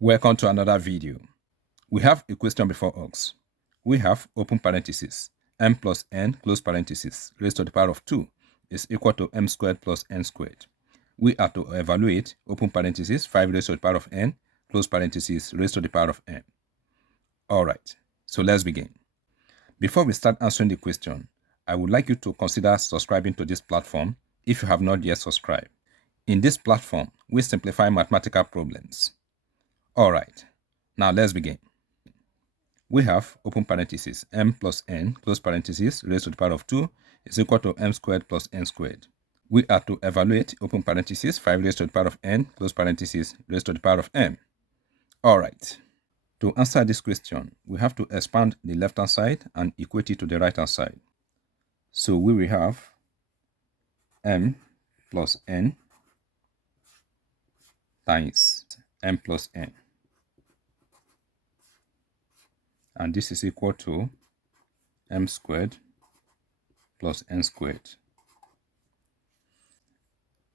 Welcome to another video. We have a question before us. We have open parenthesis m plus n close parenthesis raised to the power of 2 is equal to m squared plus n squared. We are to evaluate open parenthesis 5 raised to the power of n close parenthesis raised to the power of n. Alright, so let's begin. Before we start answering the question, I would like you to consider subscribing to this platform if you have not yet subscribed. In this platform, we simplify mathematical problems. Alright, now let's begin. We have open parenthesis m plus n close parenthesis raised to the power of 2 is equal to m squared plus n squared. We are to evaluate open parenthesis 5 raised to the power of n close parenthesis raised to the power of m. Alright, to answer this question, we have to expand the left hand side and equate it to the right hand side. So we will have m plus n times m plus n. And this is equal to m squared plus n squared.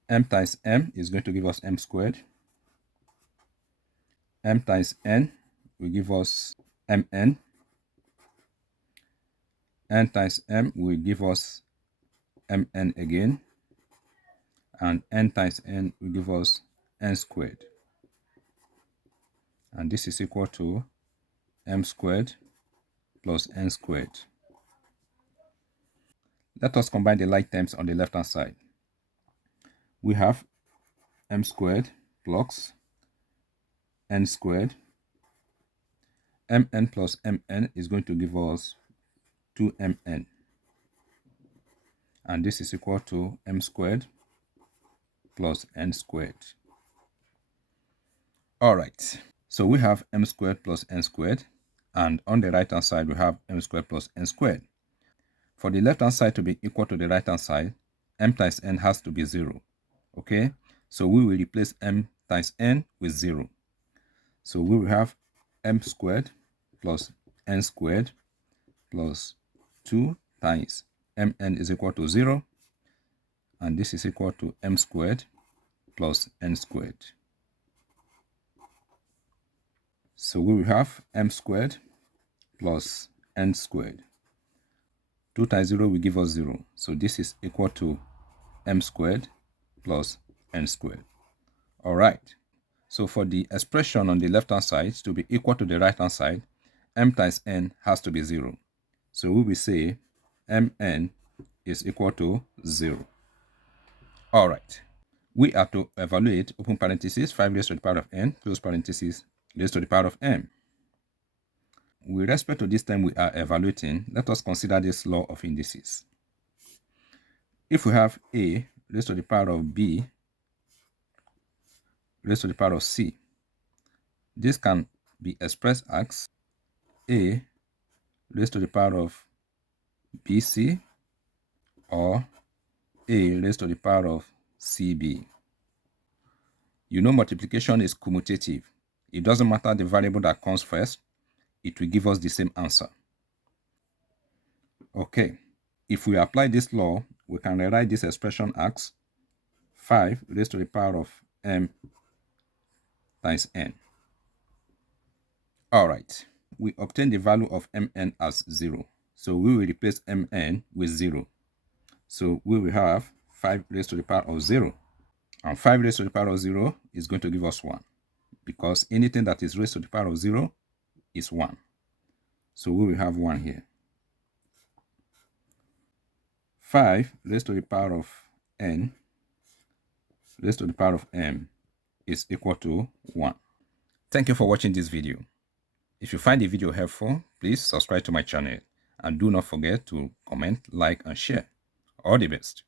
M times m is going to give us m squared. M times n will give us mn. N times m will give us mn again. And n times n will give us n squared. And this is equal to m squared plus n squared. Let us combine the like terms on the left hand side. We have m squared plus n squared. Mn plus mn is going to give us 2mn. And this is equal to m squared plus n squared. Alright, so we have m squared plus n squared. And on the right hand side, we have m squared plus n squared. For the left hand side to be equal to the right hand side, m times n has to be 0. Okay, so we will replace m times n with 0. So we will have m squared plus n squared plus 2 times mn is equal to 0. And this is equal to m squared plus n squared. So we will have m squared plus n squared. 2 times 0 will give us 0. So this is equal to m squared plus n squared. Alright, so for the expression on the left hand side to be equal to the right hand side, m times n has to be 0. So we will say mn is equal to 0. Alright, we are to evaluate open parenthesis 5 raised to the power of n close parenthesis raised to the power of m. With respect to this term we are evaluating, let us consider this law of indices. If we have a raised to the power of b raised to the power of c, this can be expressed as a raised to the power of bc or a raised to the power of cb. You know multiplication is commutative. It doesn't matter the variable that comes first, it will give us the same answer. Okay, if we apply this law, we can rewrite this expression as 5 raised to the power of m times n. Alright, we obtain the value of mn as 0. So we will replace mn with 0. So we will have 5 raised to the power of 0. And 5 raised to the power of 0 is going to give us 1. Because anything that is raised to the power of 0 is 1. So we will have 1 here. 5 raised to the power of n raised to the power of m is equal to 1. Thank you for watching this video. If you find the video helpful, please subscribe to my channel and do not forget to comment, like and share. All the best.